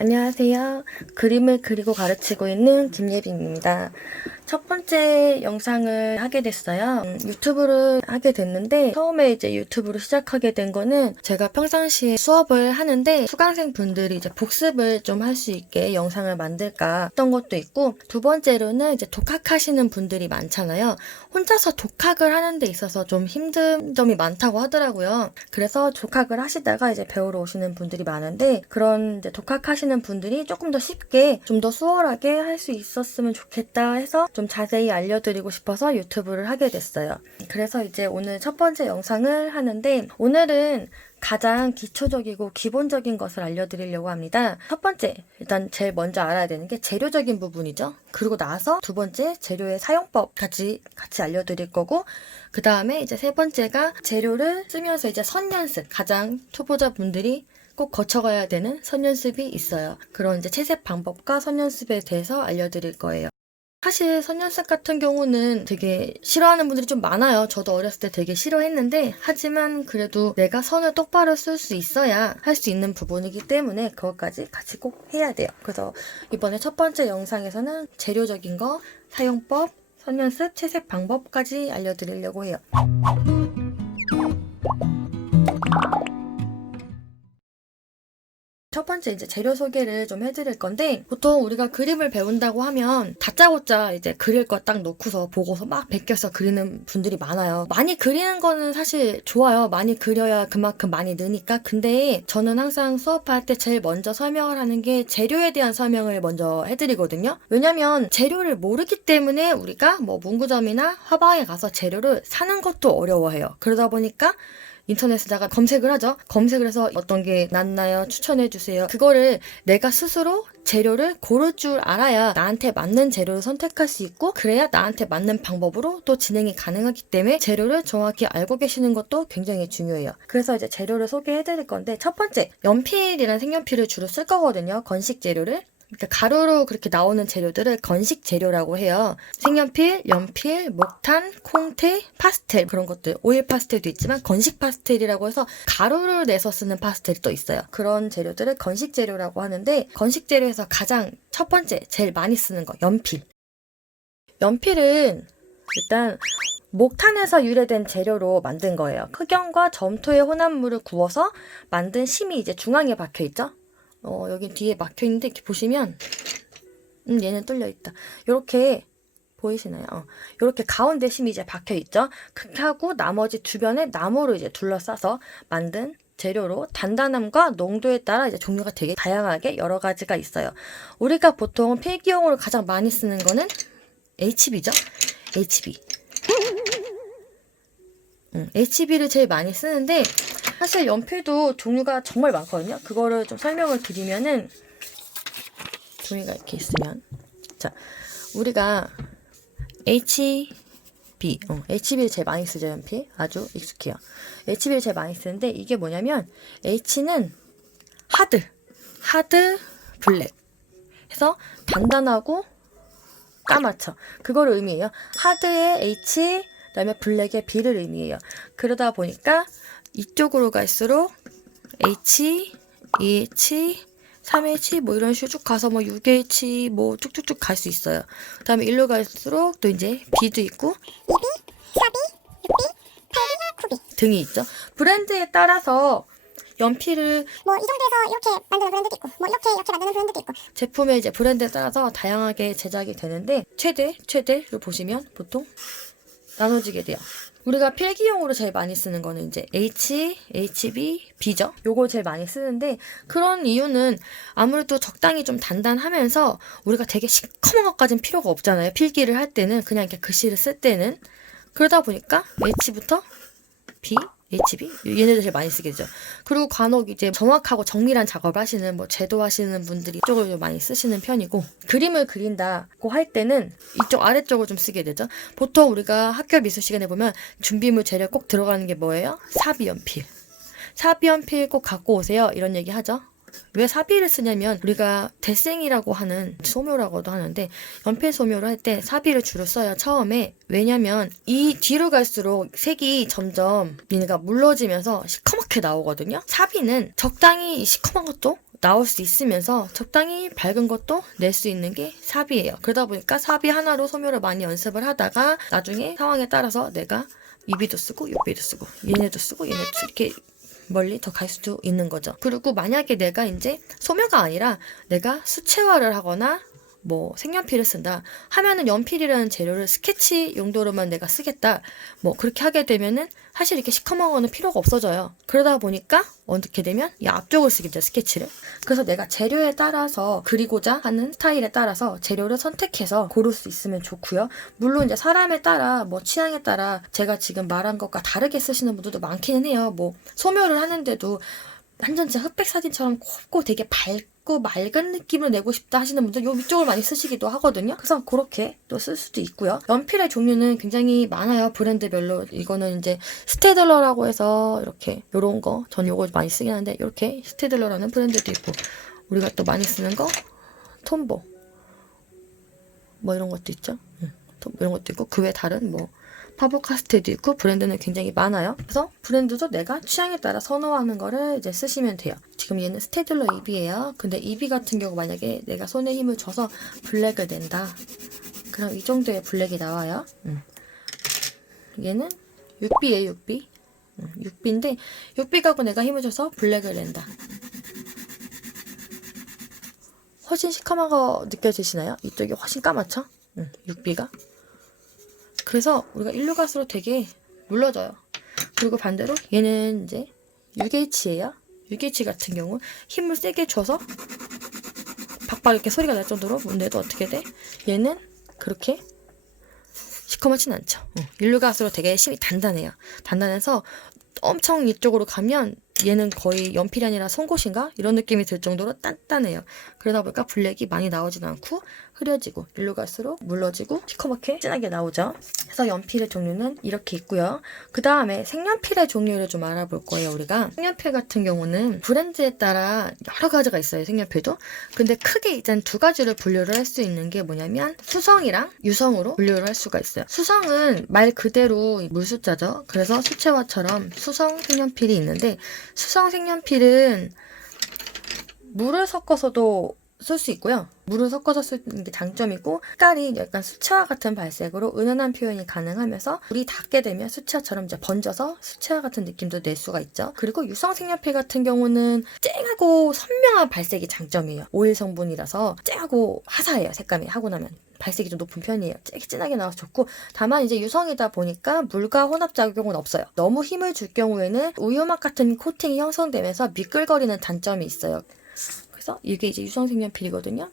안녕하세요. 그림을 그리고 가르치고 있는 김예빈입니다. 첫 번째 영상을 하게 됐어요. 유튜브를 하게 됐는데 처음에 이제 유튜브를 시작하게 된 거는 제가 평상시에 수업을 하는데 수강생 분들이 이제 복습을 좀 할 수 있게 영상을 만들까 했던 것도 있고, 두 번째로는 이제 독학하시는 분들이 많잖아요. 혼자서 독학을 하는 데 있어서 좀 힘든 점이 많다고 하더라고요. 그래서 독학을 하시다가 이제 배우러 오시는 분들이 많은데, 그런 이제 독학하시는 분들이 조금 더 쉽게 좀 더 수월하게 할 수 있었으면 좋겠다 해서 좀 자세히 알려드리고 싶어서 유튜브를 하게 됐어요. 그래서 이제 오늘 첫 번째 영상을 하는데, 오늘은 가장 기초적이고 기본적인 것을 알려드리려고 합니다. 첫 번째, 일단 제일 먼저 알아야 되는 게 재료적인 부분이죠. 그리고 나서 두 번째, 재료의 사용법까지 같이 알려드릴 거고, 그 다음에 이제 세 번째가 재료를 쓰면서 이제 선 연습, 가장 초보자분들이 꼭 거쳐가야 되는 선 연습이 있어요. 그런 이제 채색 방법과 선 연습에 대해서 알려드릴 거예요. 사실 선 연습 같은 경우는 되게 싫어하는 분들이 좀 많아요. 저도 어렸을 때 되게 싫어했는데, 하지만 그래도 내가 선을 똑바로 쓸 수 있어야 할 수 있는 부분이기 때문에 그것까지 같이 꼭 해야 돼요. 그래서 이번에 첫 번째 영상에서는 재료적인 거, 사용법, 선 연습, 채색 방법까지 알려드리려고 해요. 첫 번째 이제 재료 소개를 좀 해드릴 건데, 보통 우리가 그림을 배운다고 하면 다짜고짜 이제 그릴 거 딱 놓고서 보고서 막 베껴서 그리는 분들이 많아요. 많이 그리는 거는 사실 좋아요. 많이 그려야 그만큼 많이 느니까. 근데 저는 항상 수업할 때 제일 먼저 설명을 하는 게 재료에 대한 설명을 먼저 해드리거든요. 왜냐면 재료를 모르기 때문에 우리가 뭐 문구점이나 화방에 가서 재료를 사는 것도 어려워해요. 그러다 보니까 인터넷에다가 검색을 하죠. 검색을 해서 어떤 게 낫나요? 추천해주세요. 그거를 내가 스스로 재료를 고를 줄 알아야 나한테 맞는 재료를 선택할 수 있고, 그래야 나한테 맞는 방법으로 또 진행이 가능하기 때문에 재료를 정확히 알고 계시는 것도 굉장히 중요해요. 그래서 이제 재료를 소개해드릴 건데, 첫 번째, 연필이랑 색연필을 주로 쓸 거거든요. 건식 재료를. 그러니까 가루로 그렇게 나오는 재료들을 건식 재료라고 해요. 색연필, 연필, 목탄, 콩테, 파스텔, 그런 것들. 오일 파스텔도 있지만 건식 파스텔이라고 해서 가루를 내서 쓰는 파스텔이 또 있어요. 그런 재료들을 건식 재료라고 하는데, 건식 재료에서 가장 첫 번째 제일 많이 쓰는 거, 연필. 연필은 일단 목탄에서 유래된 재료로 만든 거예요. 흑연과 점토의 혼합물을 구워서 만든 심이 이제 중앙에 박혀 있죠. 여기 뒤에 막혀 있는데, 이렇게 보시면 얘는 뚫려 있다. 이렇게 보이시나요? 이렇게 가운데 심이 이제 박혀 있죠. 그렇게 하고 나머지 주변에 나무로 이제 둘러싸서 만든 재료로, 단단함과 농도에 따라 이제 종류가 되게 다양하게 여러 가지가 있어요. 우리가 보통 필기용으로 가장 많이 쓰는 거는 HB죠. HB. HB를 제일 많이 쓰는데, 사실 연필도 종류가 정말 많거든요. 그거를 좀 설명을 드리면은, 종이가 이렇게 있으면, 자, 우리가 HB를 제일 많이 쓰죠. 연필 아주 익숙해요. HB를 제일 많이 쓰는데, 이게 뭐냐면 H는 하드 블랙 해서 단단하고 까맣죠. 그거를 의미해요. 하드의 H, 그다음에 블랙의 B를 의미해요. 그러다 보니까 이쪽으로 갈수록 H, 2H, 3H 뭐 이런 식으로 쭉 가서 뭐 6H 뭐 쭉쭉쭉 갈 수 있어요. 그 다음에 일로 갈수록 또 이제 B도 있고 2B, 4B, 6B, 8B, 9B 등이 있죠. 브랜드에 따라서 연필을 뭐 이 정도에서 이렇게 만드는 브랜드도 있고 뭐 이렇게 만드는 브랜드도 있고, 제품의 이제 브랜드에 따라서 다양하게 제작이 되는데, 최대를 보시면 보통 나눠지게 돼요. 우리가 필기용으로 제일 많이 쓰는 거는 이제 H, HB, B죠. 요거 제일 많이 쓰는데, 그런 이유는 아무래도 적당히 좀 단단하면서 우리가 되게 시커먼 것까지는 필요가 없잖아요. 필기를 할 때는 그냥 이렇게 글씨를 쓸 때는. 그러다 보니까 H부터 B, HB 얘네들 제일 많이 쓰게 되죠. 그리고 간혹 이제 정확하고 정밀한 작업을 하시는 뭐 제도하시는 분들이 이쪽을 좀 많이 쓰시는 편이고, 그림을 그린다고 할 때는 이쪽 아래쪽을 좀 쓰게 되죠. 보통 우리가 학교 미술 시간에 보면 준비물 재료 꼭 들어가는 게 뭐예요? 사비연필. 사비연필 꼭 갖고 오세요. 이런 얘기 하죠. 왜 사비를 쓰냐면, 우리가 데생이라고 하는 소묘라고도 하는데, 연필 소묘를 할 때 사비를 주로 써요, 처음에. 왜냐면 이 뒤로 갈수록 색이 점점 얘네가 물러지면서 시커멓게 나오거든요. 사비는 적당히 시커먼 것도 나올 수 있으면서 적당히 밝은 것도 낼 수 있는 게 삽이에요. 그러다 보니까 삽이 하나로 소묘를 많이 연습을 하다가 나중에 상황에 따라서 내가 유비도 쓰고 육비도 쓰고 얘네도 쓰고 얘네도 쓰고 이렇게 멀리 더 갈 수도 있는 거죠. 그리고 만약에 내가 이제 소묘가 아니라 내가 수채화를 하거나 뭐 색연필을 쓴다 하면은 연필이라는 재료를 스케치 용도로만 내가 쓰겠다 뭐 그렇게 하게 되면은 사실 이렇게 시커먼 거는 필요가 없어져요. 그러다 보니까 어떻게 되면 이 앞쪽을 쓰게 돼요, 스케치를. 그래서 내가 재료에 따라서 그리고자 하는 스타일에 따라서 재료를 선택해서 고를 수 있으면 좋고요. 물론 이제 사람에 따라 뭐 취향에 따라 제가 지금 말한 것과 다르게 쓰시는 분들도 많기는 해요. 뭐 소묘를 하는데도 완전 진짜 흑백 사진처럼 곱고 되게 밝고 맑은 느낌을 내고 싶다 하시는 분들 요 위쪽을 많이 쓰시기도 하거든요. 그래서 그렇게 또 쓸 수도 있고요. 연필의 종류는 굉장히 많아요. 브랜드별로. 이거는 이제 스테들러라고 해서 이렇게 요런 거, 전 요거 많이 쓰긴 하는데 이렇게 스테들러라는 브랜드도 있고 우리가 또 많이 쓰는 거 톰보 뭐 이런 것도 있죠. 이런 것도 있고 그 외 다른 뭐 파버카스텔도 있고 브랜드는 굉장히 많아요. 그래서 브랜드도 내가 취향에 따라 선호하는 거를 이제 쓰시면 돼요. 지금 얘는 스테들러 EB예요. 근데 EB 같은 경우 만약에 내가 손에 힘을 줘서 블랙을 낸다. 그럼 이 정도의 블랙이 나와요. 얘는 6B예요, 6B. 6B인데 6B 갖고 내가 힘을 줘서 블랙을 낸다. 훨씬 시커먼 거 느껴지시나요? 이쪽이 훨씬 까맣죠? 6B가. 그래서 우리가 일로 갈수록 되게 물러져요. 그리고 반대로 얘는 이제 6H예요. 6H 같은 경우 힘을 세게 줘서 박박 이렇게 소리가 날 정도로 내도 어떻게 돼? 얘는 그렇게 시커멓진 않죠. 일로 갈수록 되게 힘이 단단해요. 단단해서 엄청 이쪽으로 가면 얘는 거의 연필이 아니라 송곳인가? 이런 느낌이 들 정도로 단단해요. 그러다 보니까 블랙이 많이 나오진 않고 흐려지고 일로 갈수록 물러지고 시커멓게 진하게 나오죠. 그래서 연필의 종류는 이렇게 있고요. 그 다음에 색연필의 종류를 좀 알아볼 거예요. 우리가 색연필 같은 경우는 브랜드에 따라 여러 가지가 있어요. 색연필도. 근데 크게 일단 두 가지를 분류를 할 수 있는 게 뭐냐면 수성이랑 유성으로 분류를 할 수가 있어요. 수성은 말 그대로 물숫자죠. 그래서 수채화처럼 수성 색연필이 있는데 수성 색연필은 물을 섞어서도 쓸 수 있고요. 물을 섞어서 쓰는 게 장점이고 색깔이 약간 수채화 같은 발색으로 은은한 표현이 가능하면서 물이 닿게 되면 수채화처럼 이제 번져서 수채화 같은 느낌도 낼 수가 있죠. 그리고 유성 색연필 같은 경우는 쨍하고 선명한 발색이 장점이에요. 오일 성분이라서 쨍하고 화사해요. 색감이 하고 나면. 발색이 좀 높은 편이에요. 진하게 나와서 좋고 다만 이제 유성이다 보니까 물과 혼합작용은 없어요. 너무 힘을 줄 경우에는 우유막 같은 코팅이 형성되면서 미끌거리는 단점이 있어요. 그래서 이게 이제 유성 색연필이거든요.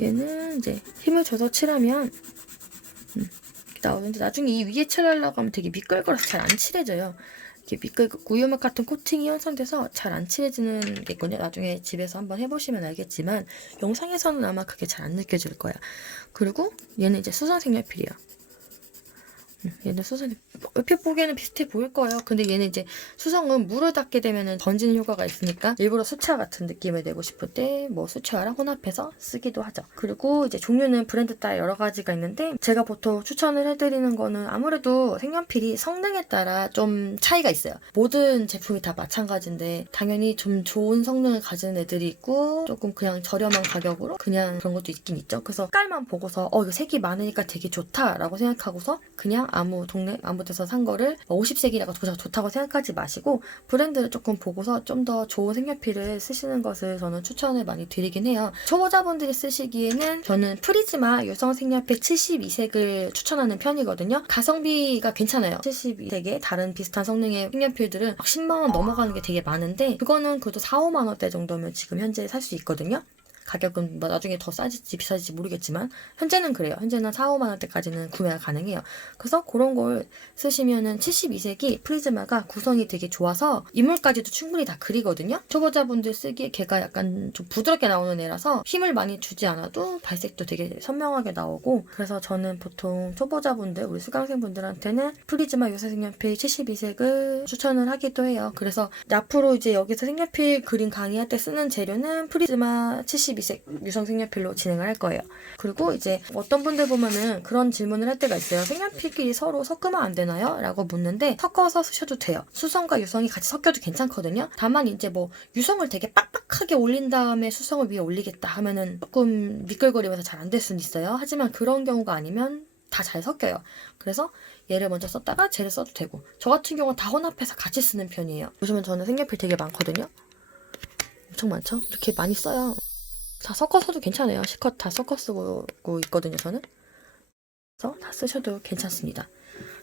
얘는 이제 힘을 줘서 칠하면 나오는데 나중에 이 위에 칠하려고 하면 되게 미끌거려서 잘 안 칠해져요. 이렇게 우유막 같은 코팅이 형성돼서 잘 안 칠해지는 게 있거든요. 나중에 집에서 한번 해보시면 알겠지만 영상에서는 아마 그게 잘 안 느껴질 거야. 그리고 얘는 이제 수성 색연필이에요. 얘는 수성 옆에 보기에는 비슷해 보일 거예요. 근데 얘는 이제 수성은 물을 닿게 되면 번지는 효과가 있으니까 일부러 수채화 같은 느낌을 내고 싶을 때 뭐 수채화랑 혼합해서 쓰기도 하죠. 그리고 이제 종류는 브랜드 따라 여러 가지가 있는데 제가 보통 추천을 해드리는 거는 아무래도 색연필이 성능에 따라 좀 차이가 있어요. 모든 제품이 다 마찬가지인데 당연히 좀 좋은 성능을 가지는 애들이 있고 조금 그냥 저렴한 가격으로 그냥 그런 것도 있긴 있죠. 그래서 색깔만 보고서 이거 색이 많으니까 되게 좋다라고 생각하고서 그냥 아무 동네 아무 데서 산 거를 50색이라고 좋다고 생각하지 마시고 브랜드를 조금 보고서 좀 더 좋은 색연필을 쓰시는 것을 저는 추천을 많이 드리긴 해요. 초보자분들이 쓰시기에는 저는 프리즈마 유성 색연필 72색을 추천하는 편이거든요. 가성비가 괜찮아요. 72색의 다른 비슷한 성능의 색연필들은 10만 원 넘어가는 게 되게 많은데 그거는 그래도 4, 5만 원대 정도면 지금 현재 살 수 있거든요. 가격은 뭐 나중에 더 싸질지 비싸질지 모르겠지만 현재는 그래요. 현재는 4, 5만 원대까지는 구매가 가능해요. 그래서 그런 걸 쓰시면은 72색이 프리즈마가 구성이 되게 좋아서 인물까지도 충분히 다 그리거든요. 초보자분들 쓰기에 걔가 약간 좀 부드럽게 나오는 애라서 힘을 많이 주지 않아도 발색도 되게 선명하게 나오고 그래서 저는 보통 초보자분들 우리 수강생분들한테는 프리즈마 유성 색연필 72색을 추천을 하기도 해요. 그래서 앞으로 이제 여기서 색연필 그림 강의할 때 쓰는 재료는 프리즈마 72 비색 유성 색연필로 진행을 할 거예요. 그리고 이제 어떤 분들 보면은 그런 질문을 할 때가 있어요. 색연필끼리 서로 섞으면 안 되나요? 라고 묻는데 섞어서 쓰셔도 돼요. 수성과 유성이 같이 섞여도 괜찮거든요. 다만 이제 뭐 유성을 되게 빡빡하게 올린 다음에 수성을 위에 올리겠다 하면은 조금 미끌거리면서 잘 안 될 수는 있어요. 하지만 그런 경우가 아니면 다 잘 섞여요. 그래서 얘를 먼저 썼다가 쟤를 써도 되고, 저 같은 경우는 다 혼합해서 같이 쓰는 편이에요. 보시면 저는 색연필 되게 많거든요. 엄청 많죠? 이렇게 많이 써요. 다 섞어 써도 괜찮아요. 실컷 다 섞어 쓰고 있거든요, 저는. 그래서 다 쓰셔도 괜찮습니다.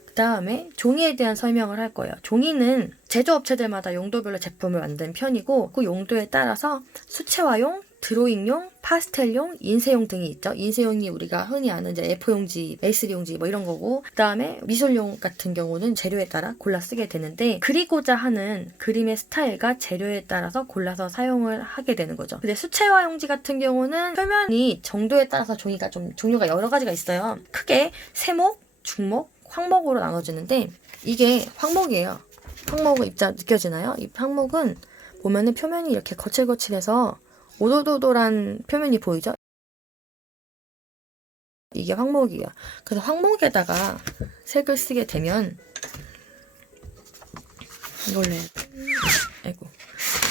그 다음에 종이에 대한 설명을 할 거예요. 종이는 제조업체들마다 용도별로 제품을 만든 편이고, 그 용도에 따라서 수채화용, 드로잉용, 파스텔용, 인쇄용 등이 있죠. 인쇄용이 우리가 흔히 아는 이제 A4용지, A3용지 뭐 이런 거고, 그 다음에 미술용 같은 경우는 재료에 따라 골라 쓰게 되는데, 그리고자 하는 그림의 스타일과 재료에 따라서 골라서 사용을 하게 되는 거죠. 근데 수채화용지 같은 경우는 표면이 정도에 따라서 종이가 좀 종류가 여러 가지가 있어요. 크게 세목, 중목, 황목으로 나눠지는데, 이게 황목이에요. 황목의 입자 느껴지나요? 이 황목은 보면은 표면이 이렇게 거칠거칠해서 오돌오돌한 표면이 보이죠? 이게 황목이에요. 그래서 황목에다가 색을 쓰게 되면 원래 아이고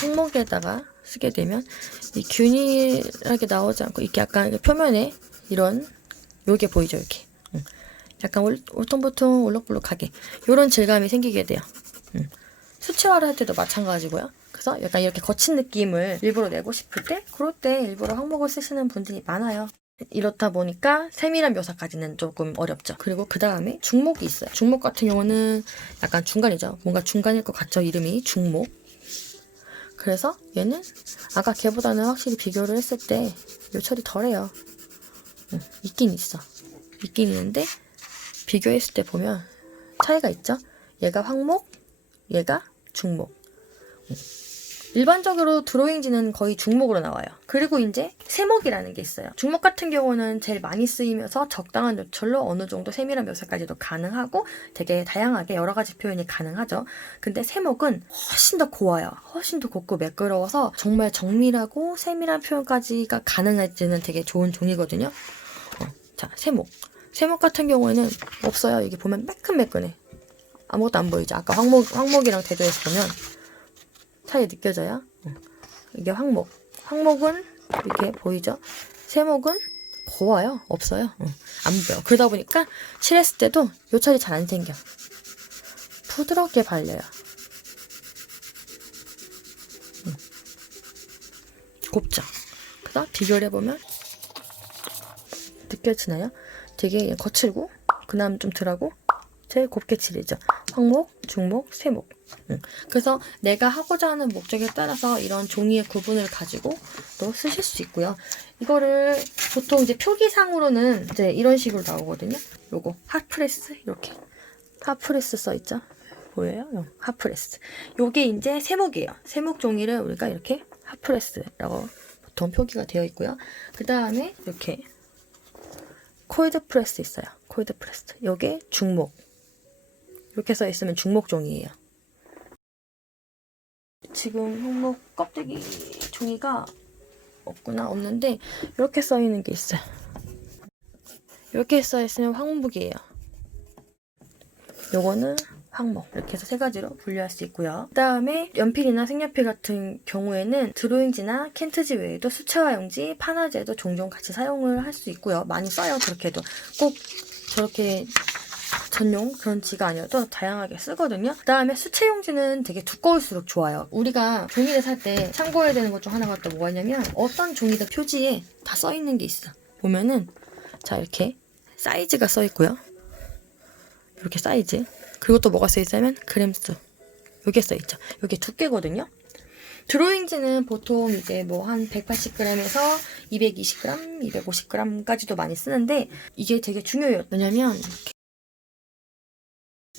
황목에다가 쓰게 되면 이 균일하게 나오지 않고 이렇게 약간 표면에 이런 요게 보이죠? 이렇게 약간 울퉁불퉁 울럭불럭하게 이런 질감이 생기게 돼요. 수채화를 할 때도 마찬가지고요. 그래서 약간 이렇게 거친 느낌을 일부러 내고 싶을 때 그럴 때 일부러 황목을 쓰시는 분들이 많아요. 이렇다 보니까 세밀한 묘사까지는 조금 어렵죠. 그리고 그 다음에 중목이 있어요. 중목 같은 경우는 약간 중간이죠. 뭔가 중간일 것 같죠. 이름이 중목. 그래서 얘는 아까 걔보다는 확실히 비교를 했을 때 요철이 덜해요. 있긴 있어. 있긴 있는데 비교했을 때 보면 차이가 있죠. 얘가 황목, 얘가 중목. 일반적으로 드로잉지는 거의 중목으로 나와요. 그리고 이제 세목이라는 게 있어요. 중목 같은 경우는 제일 많이 쓰이면서 적당한 요철로 어느 정도 세밀한 묘사까지도 가능하고 되게 다양하게 여러 가지 표현이 가능하죠. 근데 세목은 훨씬 더 고와요. 훨씬 더 곱고 매끄러워서 정말 정밀하고 세밀한 표현까지가 가능해지는 되게 좋은 종이거든요. 자, 세목. 세목 같은 경우에는 없어요. 여기 보면 매끈매끈해. 아무것도 안 보이죠? 아까 황목이랑 대조해서 보면 차이 느껴져요? 이게 황목. 황목은 이렇게 보이죠? 세목은 고와요. 없어요. 안 보여. 그러다 보니까 칠했을 때도 요철이 잘 안 생겨. 부드럽게 발려요. 곱죠? 그래서 비교를 해보면 느껴지나요? 되게 거칠고 그 다음 좀 덜하고 제일 곱게 칠이죠. 황목, 중목, 세목. 그래서 내가 하고자 하는 목적에 따라서 이런 종이의 구분을 가지고 또 쓰실 수 있고요. 이거를 보통 이제 표기상으로는 이제 이런 식으로 나오거든요. 요거 핫프레스 이렇게 핫프레스 써있죠. 보여요? 핫프레스. 요게 이제 세목이에요. 세목 종이를 우리가 이렇게 핫프레스라고 보통 표기가 되어 있고요. 그 다음에 이렇게 콜드 프레스 있어요. 콜드 프레스. 요게 중목. 이렇게 써 있으면 중목 종이에요. 지금 황목 껍데기 종이가 없는데 이렇게 써 있는 게 있어요. 이렇게 써 있으면 황목이에요. 요거는 황목. 이렇게 해서 세 가지로 분류할 수 있고요. 그 다음에 연필이나 색연필 같은 경우에는 드로잉지나 캔트지 외에도 수채화용지, 판화제도 종종 같이 사용을 할 수 있고요. 많이 써요. 그렇게도. 꼭 저렇게 전용 그런 지가 아니어도 다양하게 쓰거든요. 그 다음에 수채용지는 되게 두꺼울수록 좋아요. 우리가 종이를 살 때 참고해야 되는 것 중 하나가 또 뭐가 있냐면 어떤 종이든 표지에 다 써있는 게 있어. 보면은 자 이렇게 사이즈가 써있고요. 이렇게 사이즈. 그리고 또 뭐가 써있냐면 그램수. 요게 써있죠. 요게 두께거든요. 드로잉지는 보통 이제 뭐 한 180g에서 220g, 250g까지도 많이 쓰는데 이게 되게 중요해요. 왜냐면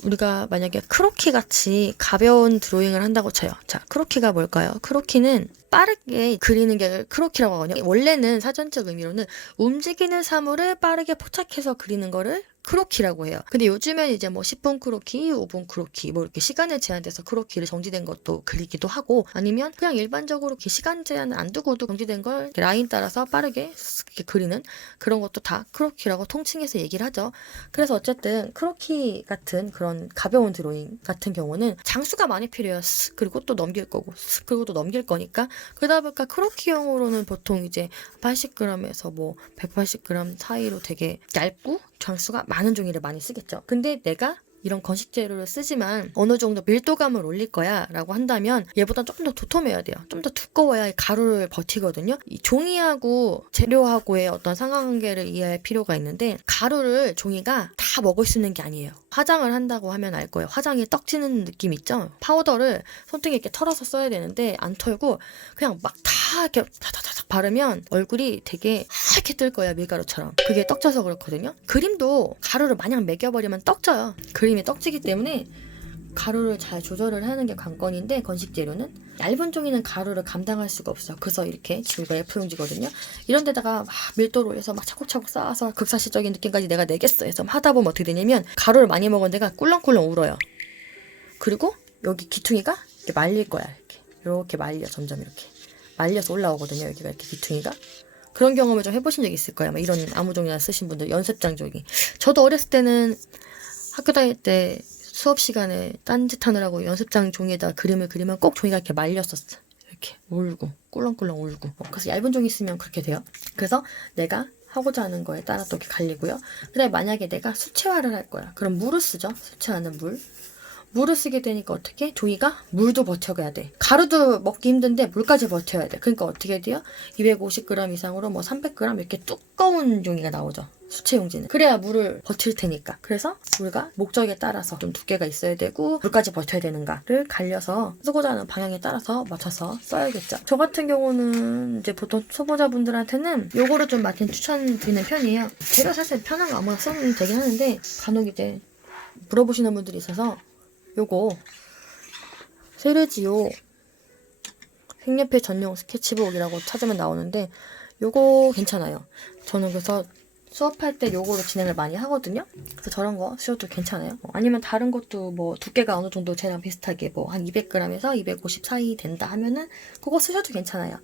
우리가 만약에 크로키 같이 가벼운 드로잉을 한다고 쳐요. 자, 크로키가 뭘까요? 크로키는 빠르게 그리는 게 크로키라고 하거든요. 원래는 사전적 의미로는 움직이는 사물을 빠르게 포착해서 그리는 거를 크로키라고 해요. 근데 요즘엔 이제 뭐 10분 크로키, 5분 크로키 뭐 이렇게 시간에 제한돼서 크로키를 정지된 것도 그리기도 하고, 아니면 그냥 일반적으로 이렇게 시간 제한을 안 두고도 정지된 걸 이렇게 라인 따라서 빠르게 이렇게 그리는 그런 것도 다 크로키라고 통칭해서 얘기를 하죠. 그래서 어쨌든 크로키 같은 그런 가벼운 드로잉 같은 경우는 장수가 많이 필요해요. 그리고 또 넘길 거고, 그리고 또 넘길 거니까. 그러다 보니까 크로키용으로는 보통 이제 80g에서 뭐 180g 사이로 되게 얇고 장수가 많은 종이를 많이 쓰겠죠. 근데 내가 이런 건식 재료를 쓰지만 어느 정도 밀도감을 올릴 거야 라고 한다면 얘보다 조금 더 도톰해야 돼요. 좀 더 두꺼워야 가루를 버티거든요. 이 종이하고 재료하고의 어떤 상관관계를 이해할 필요가 있는데, 가루를 종이가 다 먹을 수 있는 게 아니에요. 화장을 한다고 하면 알 거예요. 화장이 떡지는 느낌 있죠? 파우더를 손등에 이렇게 털어서 써야 되는데 안 털고 그냥 막 다 이렇게 다다다닥 바르면 얼굴이 되게 하얗게 뜰 거예요. 밀가루처럼. 그게 떡져서 그렇거든요. 그림도 가루를 마냥 매겨버리면 떡져요. 그림이 떡지기 때문에 가루를 잘 조절을 하는 게 관건인데, 건식 재료는 얇은 종이는 가루를 감당할 수가 없어요. 그래서 이렇게 지우가 F 용지거든요. 이런 데다가 막 밀도로 해서 막 차곡차곡 쌓아서 극사실적인 느낌까지 내가 내겠어 해서 하다 보면 어떻게 되냐면 가루를 많이 먹은 데가 꿀렁꿀렁 울어요. 그리고 여기 기퉁이가 이렇게 말릴 거야. 이렇게 말려. 점점 이렇게 말려서 올라오거든요. 여기가 이렇게 기퉁이가. 그런 경험을 좀 해보신 적 있을 거예요. 이런 아무종이나 쓰신 분들, 연습장 종이. 저도 어렸을 때는 학교 다닐 때 수업 시간에 딴짓 하느라고 연습장 종이에다 그림을 그리면 꼭 종이가 이렇게 말렸었어. 이렇게 울고 꿀렁꿀렁 울고. 그래서 얇은 종이 쓰면 그렇게 돼요. 그래서 내가 하고자 하는 거에 따라 또 이렇게 갈리고요. 그다음에 만약에 내가 수채화를 할 거야. 그럼 물을 쓰죠. 수채화는 물. 물을 쓰게 되니까 어떻게? 종이가 물도 버텨야 돼. 가루도 먹기 힘든데 물까지 버텨야 돼. 그러니까 어떻게 돼요? 250g 이상으로 뭐 300g 이렇게 두꺼운 종이가 나오죠. 수채용지는. 그래야 물을 버틸 테니까. 그래서 우리가 목적에 따라서 좀 두께가 있어야 되고 물까지 버텨야 되는가를 갈려서 쓰고자 하는 방향에 따라서 맞춰서 써야겠죠. 저 같은 경우는 이제 보통 초보자분들한테는 요거를 좀 많이 추천드리는 편이에요. 제가 사실 편한 거 아무나 쓰면 되긴 하는데 간혹 이제 물어보시는 분들이 있어서 요거 세르지오 색연필 전용 스케치북이라고 찾으면 나오는데 요거 괜찮아요. 저는 그래서 수업할 때 요거로 진행을 많이 하거든요. 그래서 저런 거 쓰셔도 괜찮아요. 아니면 다른 것도 뭐 두께가 어느 정도 쟤랑 비슷하게 뭐 한 200g에서 250 사이 된다 하면은 그거 쓰셔도 괜찮아요.